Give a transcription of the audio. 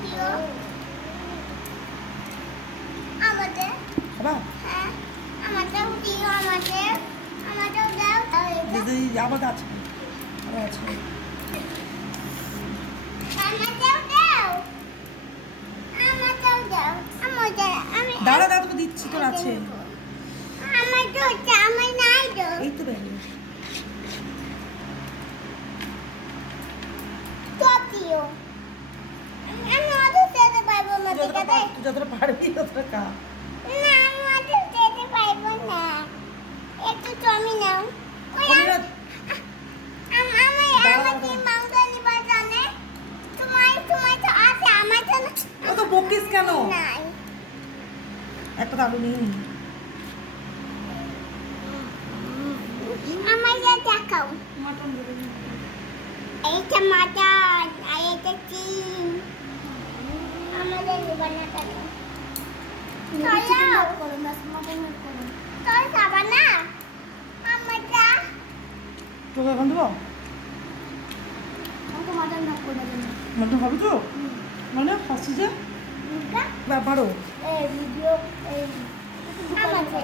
দিও আমাদের বাবা আমাদেরও দিও আমাদেরও দাও দিদি আবার আছে আবার আছে আমাদেরও দাও আমাদের আমি দাঁড়া দাঁড়া তোকে দিচ্ছি তোর আছে আমার তো আমার নাই তো এই তো ব্যাগে তো দিও আমি অত যেতে পারবো না তুই দেখাতে যতটা পারবি ততটা খা না আমি অত যেতে পারবো না একটু জমি নাও কমে না আমাকে মাংস নিবার জানে তোমার তো আছে আমার তো ও তো বকিস কেন নাই একটা তো আলু নিয়ে নি আমার যা দেখাও মাটন দেবে এইটা মাটন আর এইটা চিন আমাদের বানাতে চলো করো না মাটন করো তোর খাবা না আমার যা তোকে এখন দেবো আমাকে মাটন না করে দেন মাটন খাবি তো মানে খাচ্ছি যে ব্যাপারও এই ভিডিও এই আমাকে